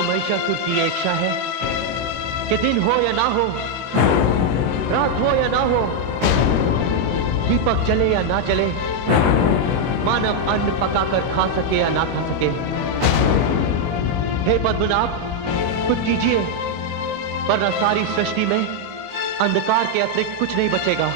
तो महिषासुर की ये इच्छा है कि दिन हो या ना हो, रात हो या ना हो, दीपक जले या ना जले, मानव अन्न पकाकर खा सके या ना खा सके। हे पद्मनाभ, कुछ कीजिए, वरना सारी सृष्टि में अंधकार के अतिरिक्त कुछ नहीं बचेगा।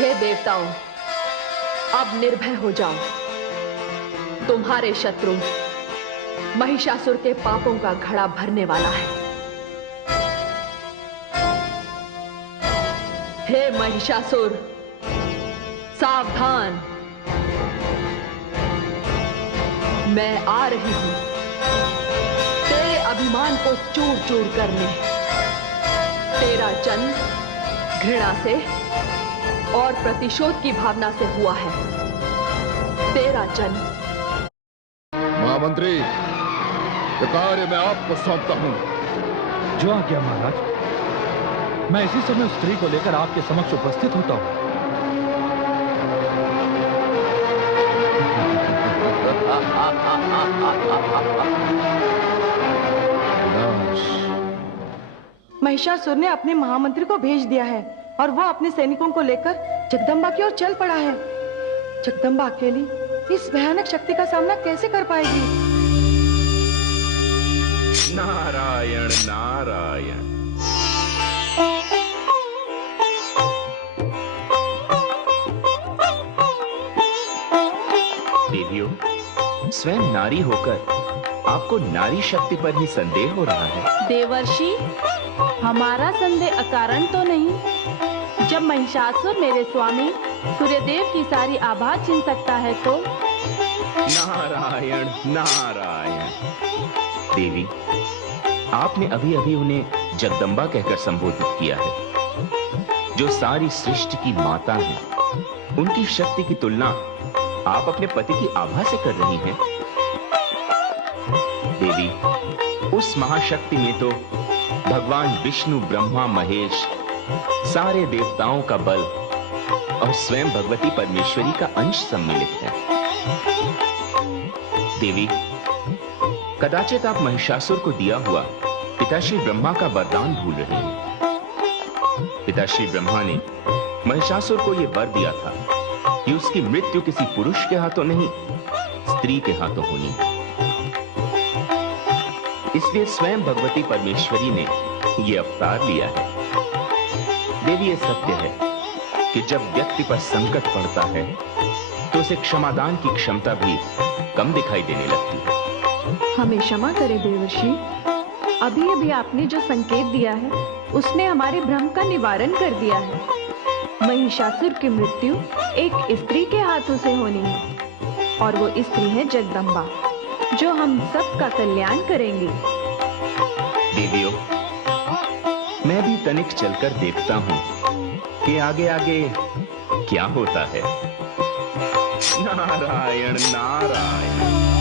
हे देवताओं, अब निर्भय हो जाओ। तुम्हारे शत्रु महिषासुर के पापों का घड़ा भरने वाला है। हे महिषासुर, सावधान, मैं आ रही हूं तेरे अभिमान को चूर चूर करने। तेरा जन्म घृणा से और प्रतिशोध की भावना से हुआ है। तेरा जन्म। महामंत्री, ये कार्य मैं आपको सौंपता हूं। जो आज्ञा महाराज। मैं इसी समय उस स्त्री को लेकर आपके समक्ष उपस्थित होता हूं। महिषासुर ने अपने महामंत्री को भेज दिया है और वो अपने सैनिकों को लेकर जगदम्बा की ओर चल पड़ा है। जगदम्बा अकेली इस भयानक शक्ति का सामना कैसे कर पाएगी? नारायण नारायण। देवियों, स्वयं नारी होकर आपको नारी शक्ति पर ही संदेह हो रहा है। देवर्षि, हमारा संदेह अकारण तो नहीं। जब महिषासुर मेरे स्वामी सूर्यदेव की सारी आभा छीन सकता है तो। नारायण नारायण। देवी, आपने अभी अभी उन्हें जगदम्बा कहकर संबोधित किया है, जो सारी सृष्टि की माता है। उनकी शक्ति की तुलना आप अपने पति की आभा से कर रही हैं। देवी, उस महाशक्ति में तो भगवान विष्णु, ब्रह्मा, महेश, सारे देवताओं का बल और स्वयं भगवती परमेश्वरी का अंश सम्मिलित है। देवी, कदाचित आप महिषासुर को दिया हुआ पिताश्री ब्रह्मा का वरदान भूल रहे हैं। पिताश्री ब्रह्मा ने महिषासुर को यह वर दिया था कि उसकी मृत्यु किसी पुरुष के हाथों नहीं, स्त्री के हाथों होनी। इसलिए स्वयं भगवती परमेश्वरी ने यह अवतार लिया है। देवी, यह सत्य है कि जब व्यक्ति पर संकट पड़ता है तो उसे क्षमादान की क्षमता भी कम दिखाई देने लगती है। हमें क्षमा करें देवर्षि, अभी अभी आपने जो संकेत दिया है उसने हमारे भ्रम का निवारण कर दिया है। महिषासुर की मृत्यु एक स्त्री के हाथों से होनी है और वो स्त्री है जगदम्बा, जो हम सबका कल्याण करेंगी। देवियों, मैं भी तनिक चलकर देखता हूं कि आगे आगे क्या होता है। नारायण नारायण।